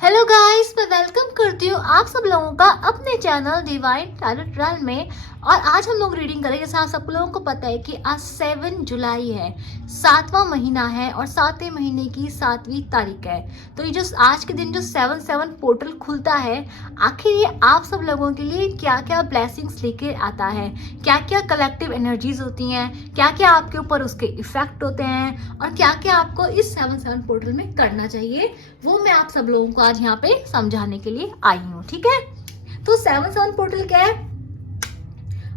Hello guys, मैं welcome करती हूँ आप सब लोगों का अपने चैनल डिवाइन टैरो ट्रैल में। और आज हम लोग रीडिंग करेंगे। सब लोगों को पता है कि आज 7 जुलाई है, 7वां महीना है और 7वें महीने की 7वीं तारीख है। तो ये जो आज के दिन जो 7/7 पोर्टल खुलता है, आखिर ये आप सब लोगों के लिए क्या क्या ब्लेसिंग्स लेके आता है, क्या क्या कलेक्टिव एनर्जीज होती हैं, क्या क्या आपके ऊपर उसके इफेक्ट होते हैं और क्या क्या आपको इस 7/7 पोर्टल में करना चाहिए, वो मैं आप सब लोगों को आज यहाँ पे समझाने के लिए आई हूँ। ठीक है, तो 7/7 पोर्टल क्या है?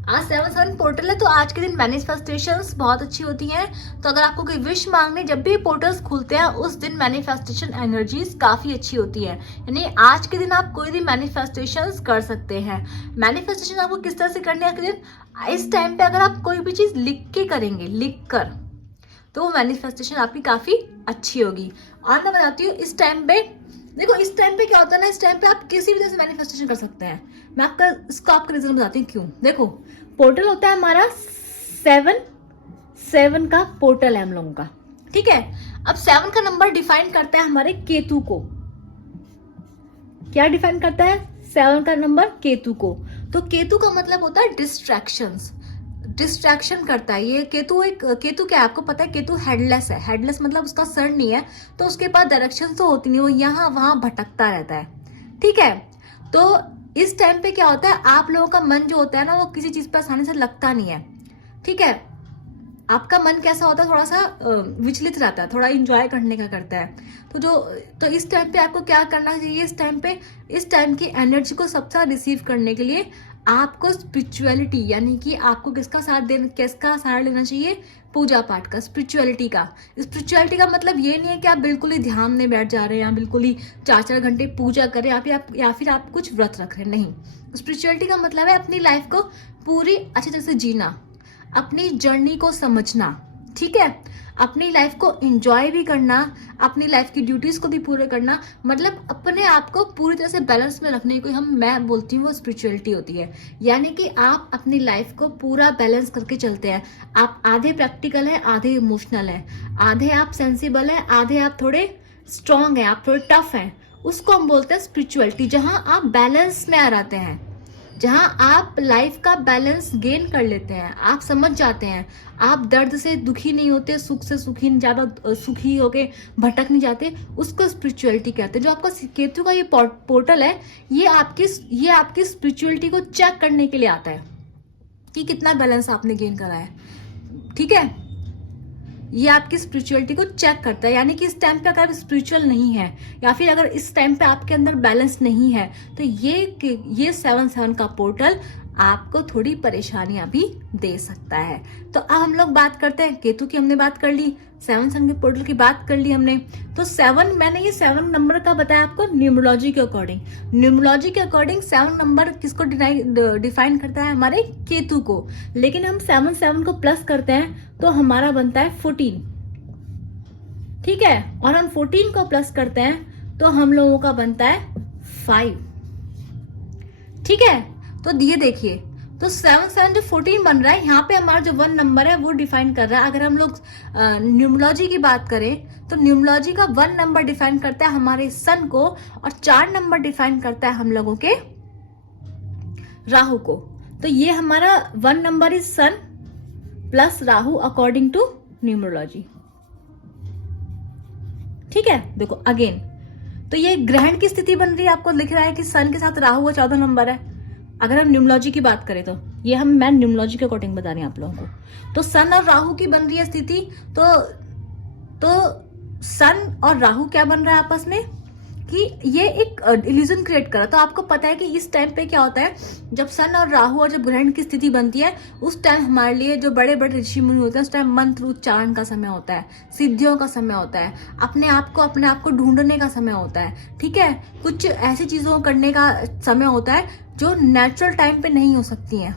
आज 7/7 पोर्टल है, तो आज के दिन मैनिफेस्टेशंस बहुत अच्छी होती हैं। तो अगर आपको कोई विश मांगने, जब भी पोर्टल्स खुलते हैं उस दिन मैनिफेस्टेशन एनर्जीज काफी अच्छी होती है। यानी आज के दिन आप कोई भी मैनिफेस्टेशंस कर सकते हैं। मैनिफेस्टेशन आपको किस तरह से करनी है? आज के दिन इस टाइम पे अगर आप कोई भी चीज लिख के करेंगे, लिख कर, तो वो मैनिफेस्टेशन आपकी काफी अच्छी होगी। और मैं बताती हूँ इस टाइम पे, देखो इस टाइम पे क्या होता है ना, इस टाइम पे आप किसी भी तरह से मैनिफेस्टेशन कर सकते हैं। मैं आपका रीजन बताती हूँ क्यों। देखो, पोर्टल होता है हमारा 7 का पोर्टल है हम लोगों का। ठीक है, अब 7 का नंबर डिफाइन करता है हमारे केतु को। क्या डिफाइन करता है? 7 का नंबर केतु को। तो केतु का मतलब होता है डिस्ट्रैक्शंस, डिस्ट्रैक्शन करता है ये केतु। केतु क्या है आपको पता है? केतु हेडलेस है। हेडलेस मतलब उसका सर नहीं है, तो उसके पास डायरेक्शन तो होती नहीं, वो यहाँ वहां भटकता रहता है। ठीक है, तो इस टाइम पे क्या होता है, आप लोगों का मन जो होता है ना, वो किसी चीज पर आसानी से लगता नहीं है। ठीक है, आपका मन कैसा होता है? थोड़ा सा विचलित रहता है, थोड़ा इंजॉय करने का करता है। तो इस टाइम पे आपको क्या करना चाहिए? इस टाइम की एनर्जी को सबसे रिसीव करने के लिए आपको स्पिरिचुअलिटी, यानी कि आपको किसका सहारा लेना चाहिए? पूजा पाठ का, स्पिरिचुअलिटी का। स्पिरिचुअलिटी का मतलब ये नहीं है कि आप बिल्कुल ही ध्यान में बैठ जा रहे हैं या बिल्कुल ही 4-4 घंटे पूजा करें या फिर आप कुछ व्रत रख रहे हैं। नहीं, स्पिरिचुअलिटी का मतलब है अपनी लाइफ को पूरी अच्छी तरह से जीना, अपनी जर्नी को समझना। ठीक है, अपनी लाइफ को एंजॉय भी करना, अपनी लाइफ की ड्यूटीज को भी पूरे करना, मतलब अपने आप को पूरी तरह से बैलेंस में रखने की मैं बोलती हूँ वो स्पिरिचुअलिटी होती है। यानी कि आप अपनी लाइफ को पूरा बैलेंस करके चलते हैं। आप आधे प्रैक्टिकल है, आधे इमोशनल है, आधे आप सेंसिबल है, आधे आप थोड़े स्ट्रांग है, आप थोड़े टफ हैं। उसको हम बोलते हैं स्पिरिचुअलिटी, जहां आप बैलेंस में आ जाते हैं, जहां आप लाइफ का बैलेंस गेन कर लेते हैं, आप समझ जाते हैं, आप दर्द से दुखी नहीं होते, सुख से सुखी ज्यादा सुखी होके भटक नहीं जाते। उसको स्पिरिचुअलिटी कहते हैं। जो आपका केतु का ये पोर्टल है, ये आपकी स्पिरिचुअलिटी को चेक करने के लिए आता है कि कितना बैलेंस आपने गेन करा है। ठीक है, ये आपकी स्पिरिचुअलिटी को चेक करता है। यानी कि इस टाइम पे अगर आप स्पिरिचुअल नहीं है या फिर अगर इस टाइम पे आपके अंदर बैलेंस नहीं है, तो ये 7/7 का पोर्टल आपको थोड़ी परेशानियां भी दे सकता है। तो अब हम लोग बात करते हैं केतु की। हमने बात कर ली, 7/7 के पोर्टल की बात कर ली हमने। तो 7, मैंने ये 7 नंबर का बताया आपको न्यूमरोलॉजी के अकॉर्डिंग। न्यूमरोलॉजी के अकॉर्डिंग 7 नंबर किसको डिफाइन करता है? हमारे केतु को। लेकिन हम 7/7 को प्लस करते हैं तो हमारा बनता है 14। ठीक है, और हम 14 को प्लस करते हैं तो हम लोगों का बनता है 5। ठीक है, तो ये देखिए, तो 7/7 जो 14 बन रहा है, यहाँ पे हमारा जो 1 नंबर है वो डिफाइन कर रहा है। अगर हम लोग न्यूमरोलॉजी की बात करें तो न्यूमरोलॉजी का 1 नंबर डिफाइन करता है हमारे सन को, और 4 नंबर डिफाइन करता है हम लोगों के राहु को। तो ये हमारा 1 number is sun plus Rahu according to numerology. ठीक है, देखो अगेन, तो ये ग्रहण की स्थिति बन रही है, आपको लिख रहा है कि सन के साथ राहु का 14 नंबर है। अगर हम न्यूमरोलॉजी की बात करें तो ये मैं न्यूमरोलॉजी के अकॉर्डिंग बता रही हूँ आप लोगों को। तो सन और राहु की बन रही है स्थिति। तो सन और राहु क्या बन रहा है आपस में कि ये एक इल्यूजन क्रिएट करा। तो आपको पता है कि इस टाइम पे क्या होता है, जब सन और राहु और जब ग्रहण की स्थिति बनती है, उस टाइम हमारे लिए जो बड़े बड़े ऋषि मुनि होते हैं, उस टाइम मंत्र उच्चारण का समय होता है, सिद्धियों का समय होता है, अपने आप को ढूंढने का समय होता है। ठीक है, कुछ ऐसी चीजों को करने का समय होता है जो नेचुरल टाइम पे नहीं हो सकती हैं।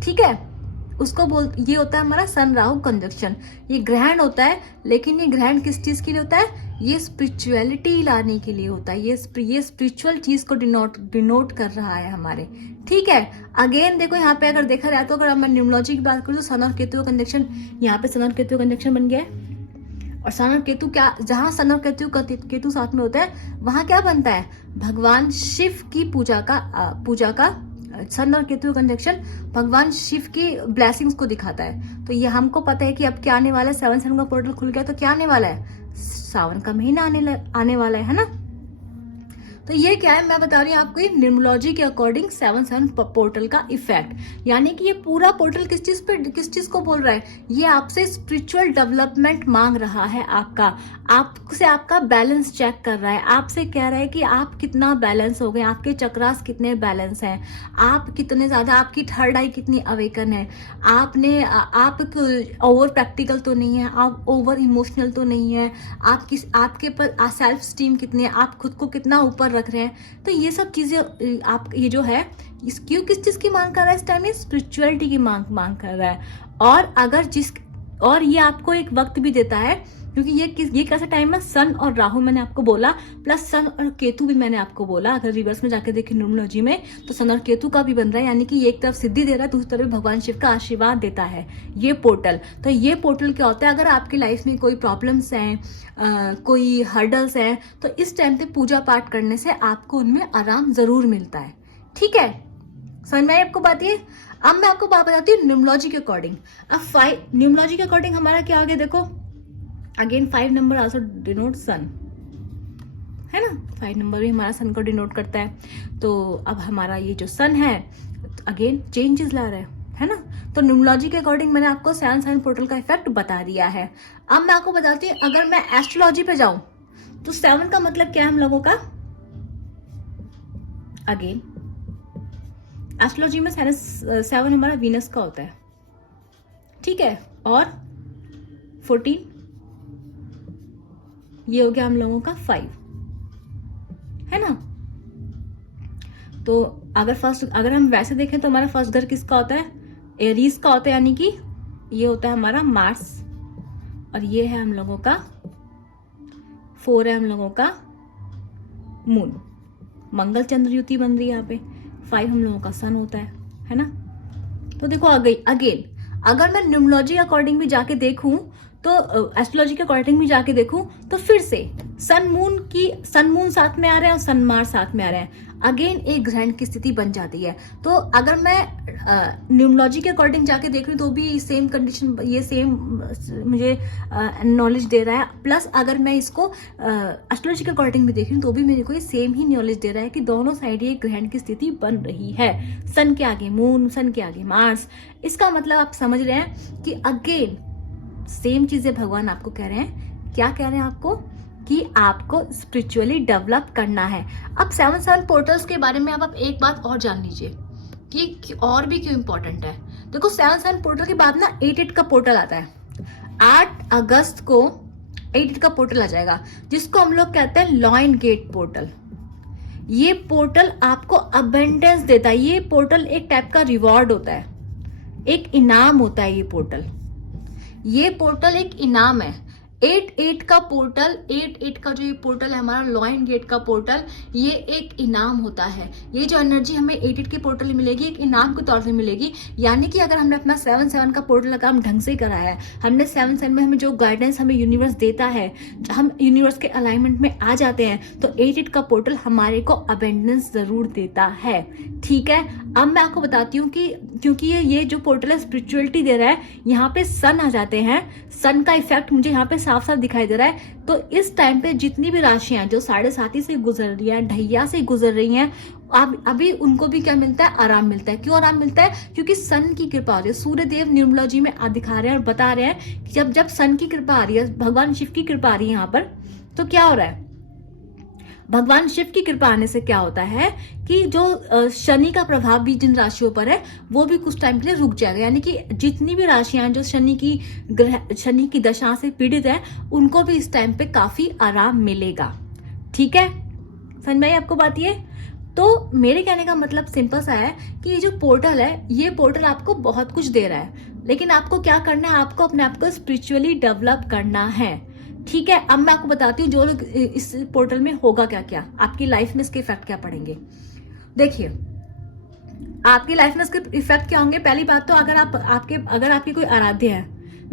ठीक है, ये होता है हमारा सन राहु कंजक्शन। ये ग्रहण होता है, लेकिन ये ग्रहण किस चीज के लिए होता है? ये स्पिरिचुअलिटी लाने के लिए होता है। ये स्पिरिचुअल चीज को डिनोट कर रहा है हमारे। ठीक है, अगेन देखो यहाँ पे अगर देखा जाए तो अगर मैं न्यूमरोलॉजी की बात करूँ तो सन और केतु का कंजक्शन, यहाँ पे सन और केतु का कंजक्शन बन गया है। और सन और केतु क्या, जहां सन और केतु साथ में होता है वहां क्या बनता है, भगवान शिव की पूजा का सन और केतु कंजक्शन भगवान शिव की ब्लेसिंग्स को दिखाता है। तो ये हमको पता है कि अब क्या आने वाला है, 7/7 का पोर्टल खुल गया तो क्या आने वाला है, सावन का महीना आने वाला है ना। तो ये क्या है, मैं बता रही हूँ आपको, न्यूमरोलॉजी के अकॉर्डिंग 7/7 पोर्टल का इफेक्ट, यानी कि ये पूरा पोर्टल किस चीज को बोल रहा है, ये आपसे स्पिरिचुअल डेवलपमेंट मांग रहा है, आपसे आपका बैलेंस चेक कर रहा है, आपसे कह रहा है कि आप कितना बैलेंस हो गए, आपके चक्रास कितने बैलेंस हैं, आप कितने ज्यादा, आपकी थर्ड आई कितनी अवेकन है, आप ओवर प्रैक्टिकल तो नहीं है, आप ओवर इमोशनल तो नहीं है, आपके पर सेल्फ स्टीम कितनी है, आप खुद को कितना ऊपर रख रहे हैं। तो ये सब चीजें आप, ये जो है क्यों किस चीज की मांग कर रहा है इस टाइम में, स्पिरिचुअलिटी की मांग कर रहा है। और ये आपको एक वक्त भी देता है, क्योंकि ये कैसा टाइम है, सन और राहु मैंने आपको बोला, प्लस सन और केतु भी मैंने आपको बोला। अगर रिवर्स में जाके देखें न्यूमरोलॉजी में तो सन और केतु का भी बन रहा है, यानी कि एक तरफ सिद्धि दे रहा है, दूसरी तरफ भगवान शिव का आशीर्वाद देता है ये पोर्टल। तो ये पोर्टल क्या होता है, अगर आपकी लाइफ में कोई प्रॉब्लम्स हैं, कोई हर्डल्स हैं, तो इस टाइम पे पूजा पाठ करने से आपको उनमें आराम जरूर मिलता है। ठीक है, समझ में आई आपको बात ये। अब मैं आपको बात बताती हूँ न्यूमरोलॉजी के अकॉर्डिंग। अब न्यूमरोलॉजी के अकॉर्डिंग हमारा क्या आगे देखो, अगेन 5 नंबर आल्सो डिनोट सन, है ना, 5 नंबर भी हमारा सन को डिनोट करता है। तो अब हमारा ये जो सन है अगेन चेंजेस ला रहा है ना। तो न्यूमरोलॉजी के अकॉर्डिंग मैंने आपको 7/7 पोर्टल का इफेक्ट बता दिया है। अब मैं आपको बताती हूँ, अगर मैं एस्ट्रोलॉजी पे जाऊं तो 7 का मतलब क्या है हम लोगों का, अगेन एस्ट्रोलॉजी में 7 हमारा वीनस का होता है, ठीक है, और 14 ये हो गया हम लोगों का 5, है ना। तो अगर हम वैसे देखें तो हमारा फर्स्ट घर किसका होता है, एरीज का होता है, यानी कि ये होता है हमारा मार्स, और ये है हम लोगों का 4 है हम लोगों का मून, मंगल चंद्र युति बन रही है यहाँ पे, 5 हम लोगों का सन होता है ना। तो देखो आ गई अगेन, अगर मैं न्यूमरोलॉजी अकॉर्डिंग भी जाके देखूं तो एस्ट्रोलॉजी के अकॉर्डिंग भी जाके देखूं तो फिर से सन मून साथ में आ रहे हैं और सन मार्स साथ में आ रहे हैं, अगेन एक ग्रहण की स्थिति बन जाती है। तो अगर मैं न्यूमरोलॉजी के अकॉर्डिंग जाके देख रही हूँ तो भी सेम कंडीशन, ये सेम मुझे नॉलेज दे रहा है, प्लस अगर मैं इसको एस्ट्रोलॉजी के अकॉर्डिंग भी देख रही हूँ तो भी मेरे को ये सेम ही नॉलेज दे रहा है कि दोनों साइड ये ग्रहण की स्थिति बन रही है, सन के आगे मून, सन के आगे मार्स। इसका मतलब आप समझ रहे हैं कि अगेन सेम चीजें भगवान आपको कह रहे हैं, क्या कह रहे हैं आपको, कि आपको स्पिरिचुअली डेवलप करना है। अब 7/7 पोर्टल्स के बारे में अब आप एक बात और जान लीजिए कि और भी क्यों इंपॉर्टेंट है। देखो 7/7 पोर्टल के बाद ना 8/8 का पोर्टल आता है, 8 अगस्त को 8/8 का पोर्टल आ जाएगा, जिसको हम लोग कहते हैं लॉइन गेट पोर्टल। ये पोर्टल आपको अबेंडेंस देता है, ये पोर्टल एक टाइप का रिवॉर्ड होता है, एक इनाम होता है ये पोर्टल एक इनाम है। 8/8 का पोर्टल, 8/8 का जो ये पोर्टल है हमारा लॉइन गेट का पोर्टल, ये एक इनाम होता है। ये जो एनर्जी हमें 8/8 के पोर्टल में मिलेगी एक इनाम के तौर पे मिलेगी, यानी कि अगर हमने अपना 7/7 का पोर्टल का काम ढंग से करा है, हमने 7/7 में हमें जो गाइडेंस हमें यूनिवर्स देता है, हम यूनिवर्स के अलाइनमेंट में आ जाते हैं, तो 8/8 का पोर्टल हमारे को अबेंडेंस जरूर देता है। ठीक है, अब मैं आपको बताती हूँ कि क्योंकि ये जो पोर्टल है स्पिरिचुअलिटी दे रहा है, यहाँ पे सन आ जाते हैं, सन का इफेक्ट मुझे यहाँ पे साफ साफ दिखाई दे रहा है। तो इस टाइम पे जितनी भी राशियां जो 7.5 से गुजर रही है, ढैया से गुजर रही हैं, अभी उनको भी क्या मिलता है, आराम मिलता है। क्यों आराम मिलता है, क्योंकि सन की कृपा हो रही है। सूर्य देव न्यूमरोलॉजी में दिखा रहे हैं और बता रहे हैं कि जब सन की कृपा आ रही है, भगवान शिव की कृपा आ रही है यहाँ पर, तो क्या हो रहा है, भगवान शिव की कृपा आने से क्या होता है कि जो शनि का प्रभाव भी जिन राशियों पर है वो भी कुछ टाइम के लिए रुक जाएगा, यानी कि जितनी भी राशियां जो शनि की दशा से पीड़ित है उनको भी इस टाइम पे काफी आराम मिलेगा। ठीक है, समझ में आई आपको बात ये। तो मेरे कहने का मतलब सिंपल सा है कि ये जो पोर्टल है, ये पोर्टल आपको बहुत कुछ दे रहा है, लेकिन आपको क्या करना है, आपको अपने आप को स्पिरिचुअली डेवलप करना है। ठीक है, अब मैं आपको बताती हूँ जो लोग इस पोर्टल में होगा क्या क्या, आपकी लाइफ में इसके इफेक्ट क्या पड़ेंगे। देखिए, आपकी लाइफ में इसके इफेक्ट क्या होंगे। पहली बात तो अगर आपकी कोई आराध्य है,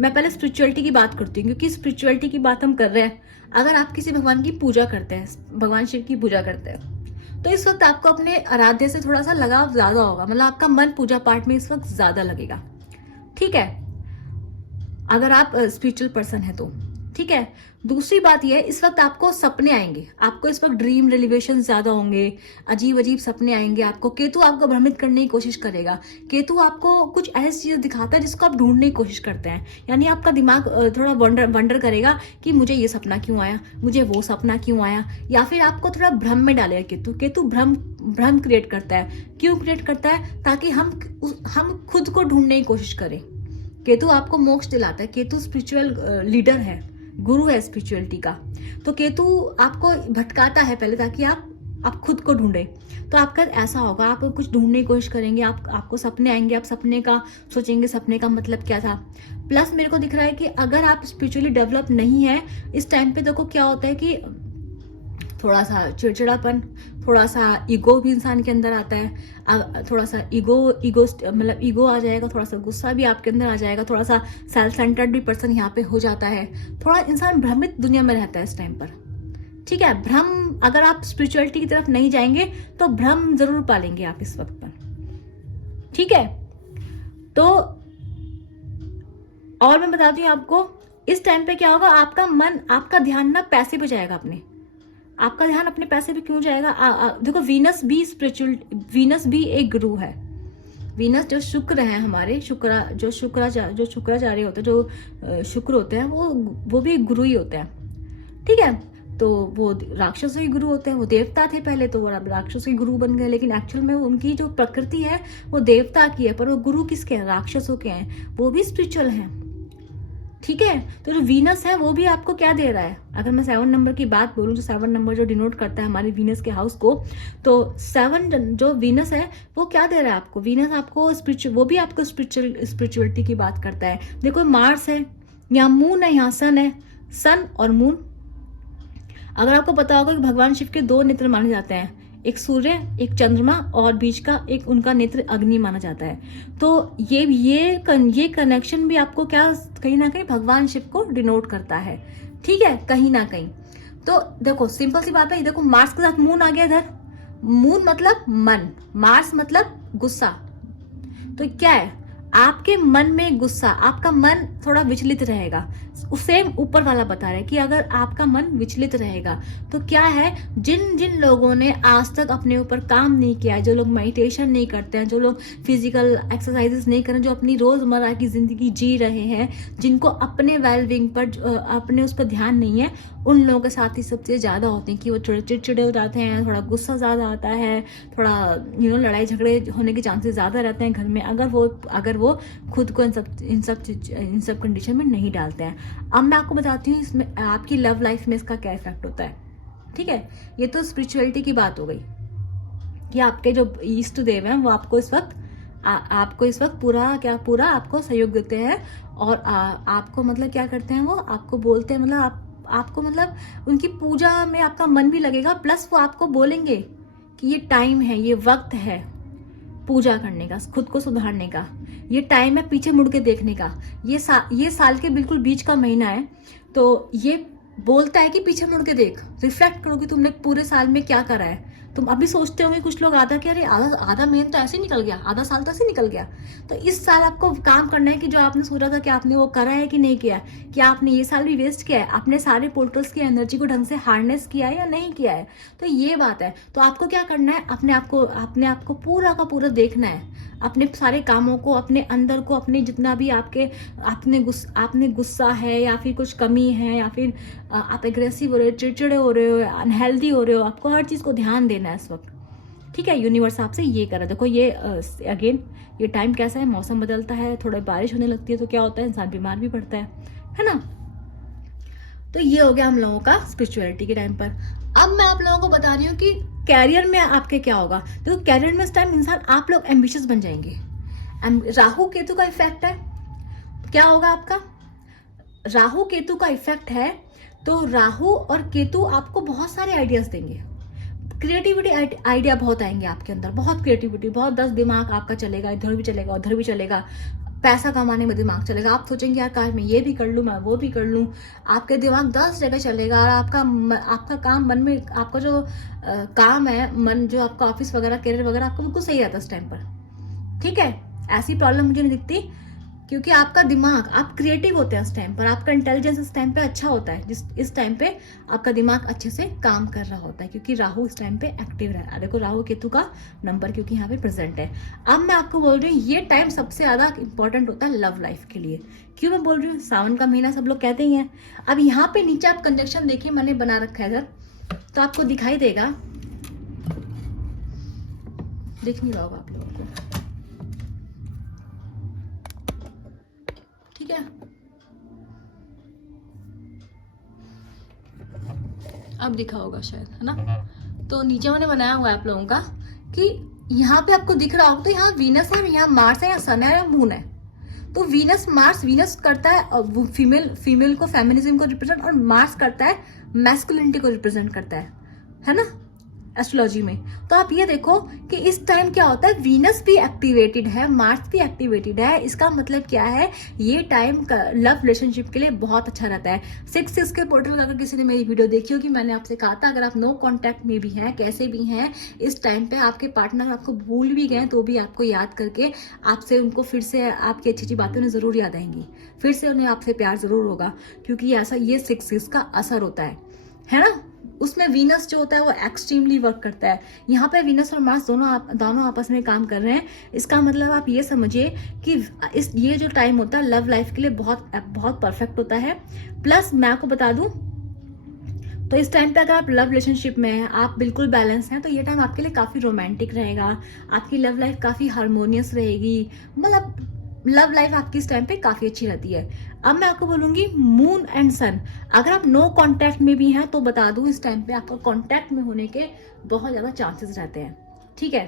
मैं पहले स्पिरिचुअलिटी की बात करती हूँ, क्योंकि स्पिरिचुअलिटी की बात हम कर रहे हैं। अगर आप किसी भगवान की पूजा करते हैं, भगवान शिव की पूजा करते हैं, तो इस वक्त आपको अपने आराध्य से थोड़ा सा लगाव ज्यादा होगा, मतलब आपका मन पूजा पाठ में इस वक्त ज्यादा लगेगा। ठीक है, अगर आप स्पिरिचुअल पर्सन है तो ठीक है। दूसरी बात यह है, इस वक्त आपको सपने आएंगे, आपको इस वक्त ड्रीम रिलीवेशन ज्यादा होंगे, अजीब अजीब सपने आएंगे आपको। केतु आपको भ्रमित करने की कोशिश करेगा। केतु आपको कुछ ऐसी चीज दिखाता है जिसको आप ढूंढने की कोशिश करते हैं, यानी आपका दिमाग थोड़ा वंडर करेगा कि मुझे ये सपना क्यों आया, मुझे वो सपना क्यों आया, या फिर आपको थोड़ा भ्रम में डालेगा। केतु भ्रम क्रिएट करता है। क्यों क्रिएट करता है? ताकि हम खुद को ढूंढने की कोशिश करें। केतु आपको मोक्ष दिलाता है। केतु स्पिरिचुअल लीडर है, गुरु है स्पिरिचुअलिटी का। तो केतु आपको भटकाता है पहले, ताकि आप खुद को ढूंढे। तो आपका ऐसा होगा, आप कुछ ढूंढने की कोशिश करेंगे, आपको सपने आएंगे, आप सपने का सोचेंगे, सपने का मतलब क्या था। प्लस मेरे को दिख रहा है कि अगर आप स्पिरिचुअली डेवलप नहीं है इस टाइम पे, देखो क्या होता है कि थोड़ा सा चिड़चिड़ापन, थोड़ा सा ईगो भी इंसान के अंदर आता है। थोड़ा सा ईगो मतलब ईगो आ जाएगा, थोड़ा सा गुस्सा भी आपके अंदर आ जाएगा, थोड़ा सा सेल्फ सेंटर्ड भी पर्सन यहाँ पे हो जाता है। थोड़ा इंसान भ्रमित दुनिया में रहता है इस टाइम पर। ठीक है, भ्रम, अगर आप स्पिरिचुअलिटी की तरफ नहीं जाएंगे तो भ्रम जरूर पालेंगे आप इस वक्त पर। ठीक है, तो और मैं बताती हूँ आपको इस टाइम पे क्या होगा, आपका ध्यान ना पैसे पे जाएगा। आपका ध्यान अपने पैसे पे क्यों जाएगा? देखो, वीनस भी एक गुरु है। वीनस जो शुक्र है हमारे, जो शुक्राचार्य होते हैं, जो शुक्र होते हैं, वो भी एक गुरु ही होते हैं। ठीक है, तो वो राक्षसों के गुरु होते हैं। वो देवता थे पहले, तो वो राक्षसों के गुरु बन गए, लेकिन एक्चुअल में उनकी जो प्रकृति है वो देवता की है, पर वो गुरु किसके हैं? राक्षसों के हैं। वो भी स्पिरिचुअल हैं। ठीक है, तो जो वीनस है वो भी आपको क्या दे रहा है? अगर मैं 7 नंबर की बात बोलूं, जो 7 नंबर जो डिनोट करता है हमारी वीनस के हाउस को, तो 7 जो वीनस है वो क्या दे रहा है आपको? वीनस आपको वो भी आपको स्पिरिचुअलिटी की बात करता है। देखो, मार्स है, यहाँ मून है, यहाँ सन है, सन और मून। अगर आपको पता होगा कि भगवान शिव के 2 नेत्र माने जाते हैं, एक सूर्य, एक चंद्रमा, और बीच का एक उनका नेत्र अग्नि माना जाता है। तो ये कनेक्शन भी आपको क्या कहीं ना कहीं भगवान शिव को डिनोट करता है। ठीक है, कहीं ना कहीं। तो देखो, सिंपल सी बात है, देखो मार्स के साथ मून आ गया इधर। मून मतलब मन, मार्स मतलब गुस्सा। तो क्या है, आपके मन में गुस्सा, आपका मन थोड़ा विचलित रहेगा। सेम ऊपर वाला बता रहा है कि अगर आपका मन विचलित रहेगा तो क्या है, जिन लोगों ने आज तक अपने ऊपर काम नहीं किया है, जो लोग मेडिटेशन नहीं करते हैं, जो लोग फिजिकल एक्सरसाइजेस नहीं कर रहे, जो अपनी रोजमर्रा की जिंदगी जी रहे हैं, जिनको अपने वेलबींग पर, अपने उस पर ध्यान नहीं है, उन लोगों के साथ ही सब चीजें ज्यादा होती हैं कि वो थोड़े चिड़चिड़े हो जाते हैं, थोड़ा गुस्सा ज्यादा आता है, थोड़ा लड़ाई झगड़े होने के चांसेस ज्यादा रहते हैं घर में, अगर वो खुद को इन सब कंडीशन में नहीं डालते हैं। अब मैं आपको बताती हूँ इसमें आपकी लव लाइफ में इसका क्या इफेक्ट होता है। ठीक है, ये तो स्पिरिचुअलिटी की बात हो गई कि आपके जो ईष्ट देव हैं वो आपको इस वक्त पूरा आपको सहयोग देते हैं, और आपको मतलब क्या करते हैं, वो आपको बोलते हैं, मतलब आपको मतलब उनकी पूजा में आपका मन भी लगेगा। प्लस वो आपको बोलेंगे कि ये टाइम है, ये वक्त है पूजा करने का, खुद को सुधारने का, ये टाइम है पीछे मुड़ के देखने का। ये साल के बिल्कुल बीच का महीना है, तो ये बोलता है कि पीछे मुड़ के देख, रिफ्लेक्ट करो कि तुमने पूरे साल में क्या करा है। तुम अभी सोचते होंगे कुछ लोग अरे आधा महीना तो ऐसे निकल गया, आधा साल तो ऐसे निकल गया। तो इस साल आपको काम करना है कि जो आपने सोचा था कि आपने वो करा है कि नहीं किया, क्या आपने ये साल भी वेस्ट किया है, आपने सारे पोर्टल्स की एनर्जी को ढंग से हार्नेस किया है या नहीं किया है। तो ये बात है। तो आपको क्या करना है, अपने आप को पूरा का पूरा देखना है, अपने सारे कामों को, अपने अंदर को, अपने जितना भी आपने गुस्सा है या फिर कुछ कमी है, या फिर आप एग्रेसिव हो रहे हो, चिड़चिड़े हो रहे हो, अनहेल्दी हो रहे हो, आपको हर चीज को ध्यान देना है इस वक्त। ठीक है, यूनिवर्स आपसे ये कर रहा है। देखो, ये अगेन ये टाइम कैसा है, मौसम बदलता है, थोड़ा बारिश होने लगती है, तो क्या होता है, इंसान बीमार भी पड़ता है ना। तो ये हो गया हम लोगों का स्पिरिचुअलिटी के टाइम पर। अब मैं आप लोगों को बता रही हूँ कि कैरियर में आपके क्या होगा। देखो, कैरियर में इस टाइम इंसान, आप लोग एम्बिशियस बन जाएंगे। राहु केतु का इफेक्ट है, क्या होगा आपका, राहु केतु का इफेक्ट है। तो राहु और केतु आपको बहुत सारे आइडियाज देंगे, क्रिएटिविटी आइडिया बहुत आएंगे आपके अंदर, बहुत क्रिएटिविटी, बहुत 10 दिमाग आपका चलेगा, इधर भी चलेगा उधर भी चलेगा। पैसा कमाने में दिमाग चलेगा। आप सोचेंगे यार काश मैं ये भी कर लूँ, मैं वो भी कर लूँ। आपके दिमाग 10 जगह चलेगा और आपका काम मन में, आपका जो काम है, मन जो आपका ऑफिस वगैरह करियर वगैरह आपको बिल्कुल सही रहता है इस टाइम पर। ठीक है, ऐसी प्रॉब्लम मुझे नहीं दिखती, क्योंकि आपका दिमाग, आप क्रिएटिव होते हैं इस टाइम पर, आपका इंटेलिजेंस इस टाइम पे अच्छा होता है, इस टाइम पे आपका दिमाग अच्छे से काम कर रहा होता है, क्योंकि राहु इस टाइम पे एक्टिव रहा है। देखो राहु केतु का नंबर क्योंकि यहाँ पे प्रेजेंट है। अब मैं आपको बोल रही हूँ ये टाइम सबसे ज्यादा इंपॉर्टेंट होता है लव लाइफ के लिए। क्यों मैं बोल रही हूँ, सावन का महीना सब लोग कहते ही हैं। अब यहाँ पे नीचे आप कंजक्शन देखिए, मैंने बना रखा है इधर, तो आपको दिखाई देगा, दिख नहीं रहा होगा आप लोगों को, ठीक है। अब दिखा होगा शायद, है ना। तो नीचे मैंने बनाया हुआ है आप लोगों का कि यहाँ पे आपको दिख रहा होगा, तो यहाँ वीनस है, यहाँ मार्स है, यहाँ सन है, यहाँ मून है। तो वीनस, मार्स, वीनस करता है फीमेल को, फेमिनिज्म को रिप्रेजेंट, और मार्स करता है मैस्कुलिनिटी को रिप्रेजेंट करता है ना, एस्ट्रोलॉजी में। तो आप ये देखो कि इस टाइम क्या होता है, वीनस भी एक्टिवेटेड है, मार्स भी एक्टिवेटेड है। इसका मतलब क्या है, ये टाइम लव रिलेशनशिप के लिए बहुत अच्छा रहता है। 6 के पोर्टल, अगर किसी ने मेरी वीडियो देखी होगी, मैंने आपसे कहा था अगर आप नो कांटेक्ट में भी हैं, कैसे भी हैं, इस टाइम पे आपके पार्टनर आपको भूल भी गए तो भी आपको याद करके आपसे, उनको फिर से आपकी अच्छी अच्छी बातें उन्हें जरूर याद आएंगी, फिर से उन्हें आपसे प्यार जरूर होगा, क्योंकि ऐसा ये 6 का असर होता है ना। उसमें वीनस जो होता है वो एक्सट्रीमली वर्क करता है। यहाँ पे वीनस और मार्स दोनों आपस में काम कर रहे हैं। इसका मतलब आप ये समझिए कि ये जो टाइम होता है लव लाइफ के लिए बहुत बहुत परफेक्ट होता है। प्लस मैं आपको बता दूं, तो इस टाइम पे अगर आप लव रिलेशनशिप में हैं, आप बिल्कुल बैलेंस हैं, तो ये टाइम आपके लिए काफी रोमांटिक रहेगा, आपकी लव लाइफ काफी हार्मोनियस रहेगी, मतलब लव लाइफ आपकी इस टाइम पे काफी अच्छी रहती है। अब मैं आपको बोलूंगी मून एंड सन, अगर आप नो कांटेक्ट में भी हैं तो बता दूं इस टाइम पे आपका कांटेक्ट में होने के बहुत ज्यादा चांसेस रहते हैं, ठीक है।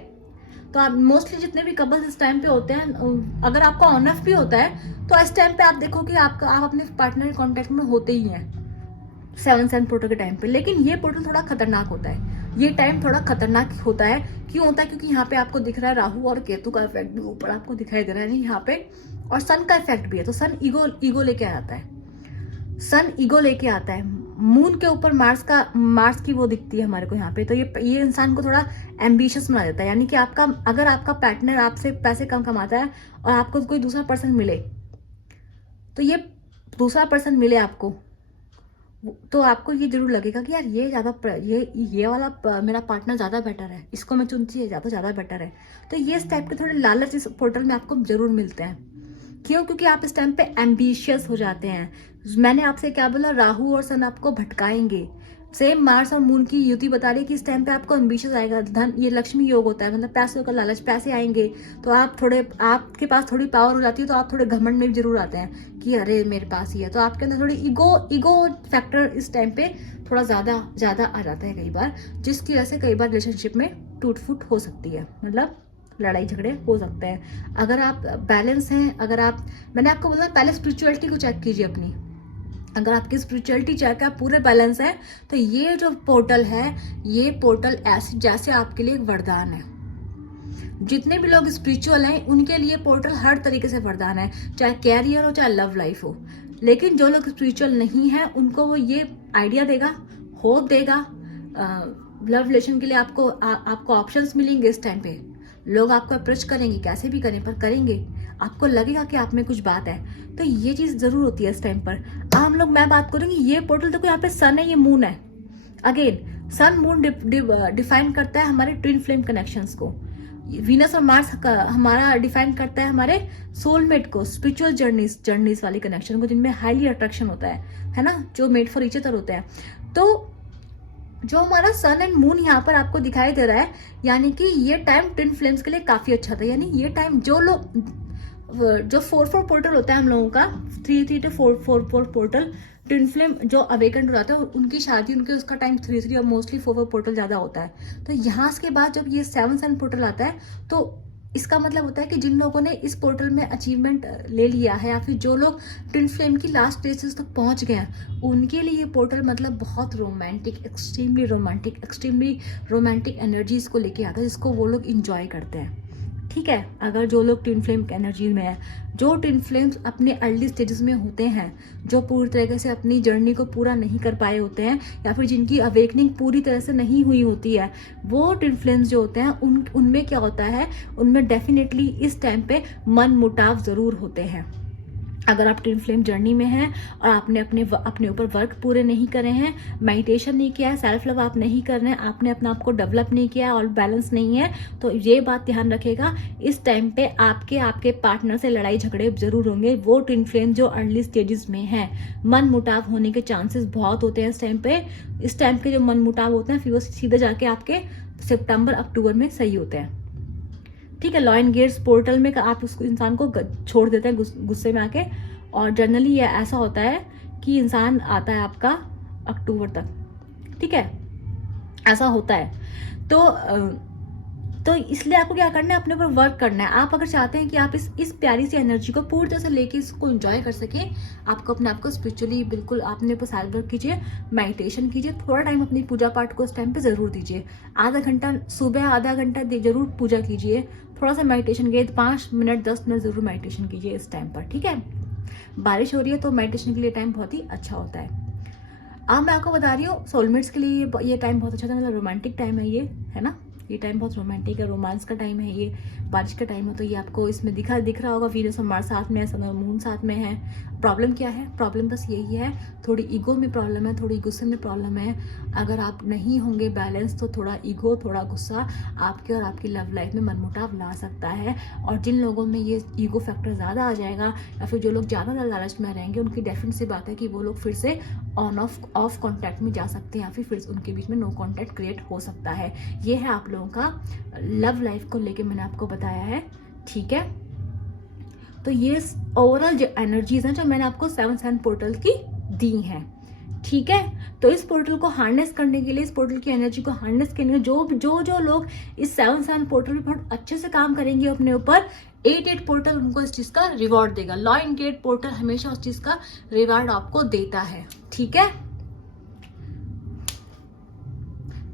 तो आप मोस्टली जितने भी कपल्स इस टाइम पे होते हैं, अगर आपका ऑन ऑफ भी होता है तो इस टाइम पे आप देखो कि आप अपने पार्टनर के कांटेक्ट में होते ही हैं 7 पोर्टल के टाइम पे। लेकिन ये पोर्टल थोड़ा खतरनाक होता है, ये टाइम थोड़ा खतरनाक होता है। क्यों होता है, क्योंकि यहाँ पे आपको दिख रहा है राहु और केतु का इफेक्ट भी ऊपर आपको दिखाई दे रहा है यहाँ पे, और सन का इफेक्ट भी है। तो सन ईगो लेके आता है, सन ईगो लेके आता है। मून के ऊपर मार्स की वो दिखती है हमारे को यहाँ पे। तो ये इंसान को थोड़ा एम्बिशियस बना देता है, यानी कि अगर आपका पार्टनर आपसे पैसे कम कमाता है और आपको कोई दूसरा पर्सन मिले, तो ये दूसरा पर्सन मिले आपको, तो आपको ये जरूर लगेगा कि यार ये वाला मेरा पार्टनर ज्यादा बेटर है, इसको मैं चुनती है, ज्यादा बेटर है। तो ये इस टाइप के थोड़े लालच इस पोर्टल में आपको जरूर मिलते हैं। क्यों, क्योंकि आप इस टाइम पे एम्बिशियस हो जाते हैं। मैंने आपसे क्या बोला, राहु और सन आपको भटकाएंगे। सेम मार्स और मून की युति बता रही है कि इस टाइम पे आपको एम्बिशियस आएगा, धन, ये लक्ष्मी योग होता है, मतलब पैसों का लालच, पैसे आएंगे तो आपके पास थोड़ी पावर हो जाती है, तो आप थोड़े घमंड में भी जरूर आते हैं कि अरे मेरे पास ही है। तो आपके अंदर थोड़ी ईगो फैक्टर इस टाइम पे थोड़ा ज्यादा आ जाता है कई बार, जिसकी वजह से कई बार रिलेशनशिप में टूट फूट हो सकती है, मतलब लड़ाई झगड़े हो सकते हैं। अगर आप बैलेंस हैं, मैंने आपको बोला पहले स्पिरिचुअलिटी को चेक कीजिए अपनी। अगर आपकी स्पिरिचुअलिटी चेक है, पूरे बैलेंस है, तो ये जो पोर्टल है, ये पोर्टल ऐसे जैसे आपके लिए एक वरदान है। जितने भी लोग स्पिरिचुअल हैं उनके लिए पोर्टल हर तरीके से वरदान है, चाहे कैरियर हो चाहे लव लाइफ हो। लेकिन जो लोग स्पिरिचुअल नहीं है उनको वो ये आइडिया देगा, होप देगा, लव रिलेशन के लिए आपको ऑप्शंस मिलेंगे। इस टाइम पे लोग आपको अप्रोच करेंगे, कैसे भी करें पर करेंगे, आपको लगेगा कि आप में कुछ बात है। तो ये चीज जरूर होती है इस टाइम पर। हम लोग, मैं बात करूंगी, ये पोर्टल देखो यहाँ पे सन है, ये मून है। अगेन सन मून डिफाइन करता है हमारे ट्विन फ्लेम कनेक्शंस को। वीनस और मार्स हमारा डिफाइन करता है हमारे सोलमेट को, स्पिरिचुअल जर्नीज वाली कनेक्शन को, जिनमें हाईली अट्रैक्शन होता है ना, जो मेड फॉर ईच अदर होते हैं। तो जो हमारा सन एंड मून यहाँ पर आपको दिखाई दे रहा है, यानी कि ये टाइम ट्विन फ्लेम्स के लिए काफी अच्छा था। यानी ये टाइम जो 4 पोर्टल होता है हम लोगों का, 3 to 4 पोर्टल, ट्विन फ्लेम जो अवेकन हो जाता है उनकी शादी, उसका टाइम 3 और मोस्टली 4 पोर्टल ज्यादा होता है। तो यहाँ के बाद जब ये 7 सन पोर्टल आता है, तो इसका मतलब होता है कि जिन लोगों ने इस पोर्टल में अचीवमेंट ले लिया है, या फिर जो लोग ट्विन फ्लेम की लास्ट स्टेजेस तक पहुंच गए हैं, उनके लिए ये पोर्टल मतलब बहुत रोमांटिक, एक्सट्रीमली रोमांटिक एनर्जीज को लेके आता है, जिसको वो लोग इंजॉय करते हैं। ठीक है। अगर जो लोग ट्विन फ्लेम एनर्जी में है, जो ट्विन फ्लेम्स अपने अर्ली स्टेजेस में होते हैं, जो पूरी तरीके से अपनी जर्नी को पूरा नहीं कर पाए होते हैं, या फिर जिनकी अवेकनिंग पूरी तरह से नहीं हुई होती है, वो ट्विन फ्लेम्स जो होते हैं उनमें क्या होता है, उनमें डेफिनेटली इस टाइम पे मन मुटाव ज़रूर होते हैं। अगर आप ट्विन फ्लेम जर्नी में हैं और आपने अपने ऊपर वर्क पूरे नहीं करे हैं, मेडिटेशन नहीं किया है, सेल्फ लव आप नहीं कर रहे हैं, आपने अपने आप को डेवलप नहीं किया और बैलेंस नहीं है, तो ये बात ध्यान रखिएगा, इस टाइम पे आपके पार्टनर से लड़ाई झगड़े जरूर होंगे। वो ट्विन फ्लेम जो अर्ली स्टेजेस में है, मन मुटाव होने के चांसेस बहुत होते हैं इस टाइम पे। इस टाइम के जो मन मुटाव होते हैं फिर वो सीधे जाके आपके सितंबर अक्टूबर में सही होते हैं। ठीक है। लॉयन गेट्स पोर्टल में आप उसको इंसान को छोड़ देते हैं गुस्से में आके, और जनरली ये ऐसा होता है कि इंसान आता है आपका अक्टूबर तक। ठीक है, ऐसा होता है। तो इसलिए आपको क्या करना है, अपने ऊपर वर्क करना है। आप अगर चाहते हैं कि आप इस प्यारी सी एनर्जी को पूरी तरह से लेके इसको एंजॉय कर सकें, आपको अपने आप को स्पिरिचुअली बिल्कुल अपने ऊपर सेल्फ वर्क कीजिए, मेडिटेशन कीजिए, थोड़ा टाइम अपनी पूजा पाठ को इस टाइम पे जरूर दीजिए। आधा घंटा सुबह, आधा घंटा जरूर पूजा कीजिए, थोड़ा सा मेडिटेशन कीजिए, 5 मिनट 10 मिनट जरूर मेडिटेशन कीजिए इस टाइम पर। ठीक है। बारिश हो रही है तो मेडिटेशन के लिए टाइम बहुत ही अच्छा होता है। अब मैं आपको बता रही हूँ सोलमेट्स के लिए ये टाइम बहुत अच्छा था, मतलब रोमांटिक टाइम है ये, है ना। ये टाइम बहुत रोमांटिक है, रोमांस का टाइम है ये, बारिश का टाइम है। तो ये आपको इसमें दिख रहा होगा, वीनस और मार्स साथ में है, सन और मून साथ में है। प्रॉब्लम क्या है? प्रॉब्लम बस यही है, थोड़ी ईगो में प्रॉब्लम है, थोड़ी गुस्से में प्रॉब्लम है। अगर आप नहीं होंगे बैलेंस तो थोड़ा ईगो, थोड़ा गुस्सा आपके और आपकी लव लाइफ में मनमुटाव ला सकता है। और जिन लोगों में ये ईगो फैक्टर ज़्यादा आ जाएगा, या फिर जो लोग ज़्यादा लालच में रहेंगे, उनकी डेफिनेट सी बात है कि वो लोग फिर से ऑन ऑफ कॉन्टैक्ट में जा सकते हैं, या फिर उनके बीच में नो कॉन्टैक्ट क्रिएट हो सकता है। ये है आप लोगों का लव लाइफ को लेके मैंने आपको बताया है। ठीक है। तो ये ओवरऑल जो एनर्जीज हैं जो मैंने आपको 7 पोर्टल की दी हैं। ठीक है। तो इस पोर्टल को हार्नेस करने के लिए, इस पोर्टल की एनर्जी को हार्नेस करने के लिए जो लोग इस 7 पोर्टल में बहुत अच्छे से काम करेंगे अपने ऊपर, 8 पोर्टल उनको इस चीज का रिवॉर्ड देगा। लॉयन गेट पोर्टल हमेशा उस चीज का रिवॉर्ड आपको देता है। ठीक है।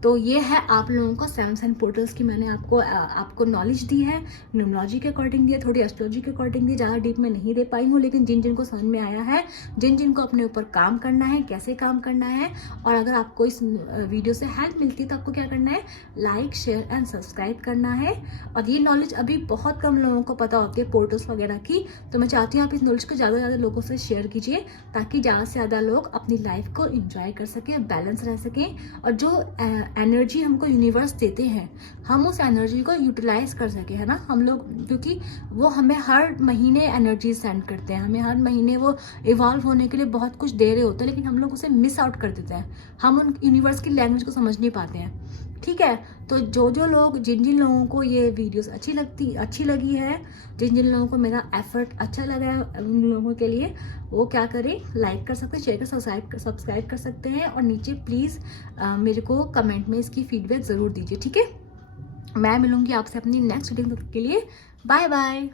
तो ये है आप लोगों को 7 पोर्टल्स की मैंने आपको नॉलेज दी है, न्यूमरोलॉजी के अकॉर्डिंग दी है, थोड़ी एस्ट्रोलॉजी के अकॉर्डिंग दी, ज़्यादा डीप में नहीं दे पाई हूँ, लेकिन जिन को समझ में आया है, जिन को अपने ऊपर काम करना है, कैसे काम करना है, और अगर आपको इस वीडियो से हेल्प मिलती है तो आपको क्या करना है, लाइक शेयर एंड सब्सक्राइब करना है। और ये नॉलेज अभी बहुत कम लोगों को पता होती है पोर्टल्स वगैरह की, तो मैं चाहती हूँ आप इस नॉलेज को ज़्यादा से ज़्यादा लोगों से शेयर कीजिए, ताकि ज़्यादा से ज़्यादा लोग अपनी लाइफ को इंजॉय कर सकें, बैलेंस रह सकें, और जो एनर्जी हमको यूनिवर्स देते हैं हम उस एनर्जी को यूटिलाइज कर सके, है ना। हम लोग, क्योंकि वो हमें हर महीने एनर्जी सेंड करते हैं, हमें हर महीने वो इवॉल्व होने के लिए बहुत कुछ दे रहे होते हैं, लेकिन हम लोग उसे मिस आउट कर देते हैं, हम उन यूनिवर्स की लैंग्वेज को समझ नहीं पाते हैं। ठीक है। तो जो लोग जिन लोगों को ये वीडियोस अच्छी लगी है, जिन लोगों को मेरा एफर्ट अच्छा लगा है, उन लोगों के लिए वो क्या करें, लाइक कर सकते हैं, शेयर कर सब्सक्राइब कर सकते हैं, और नीचे प्लीज़ मेरे को कमेंट में इसकी फीडबैक ज़रूर दीजिए। ठीक है। मैं मिलूंगी आपसे अपनी नेक्स्ट वीडियो के लिए। Bye bye.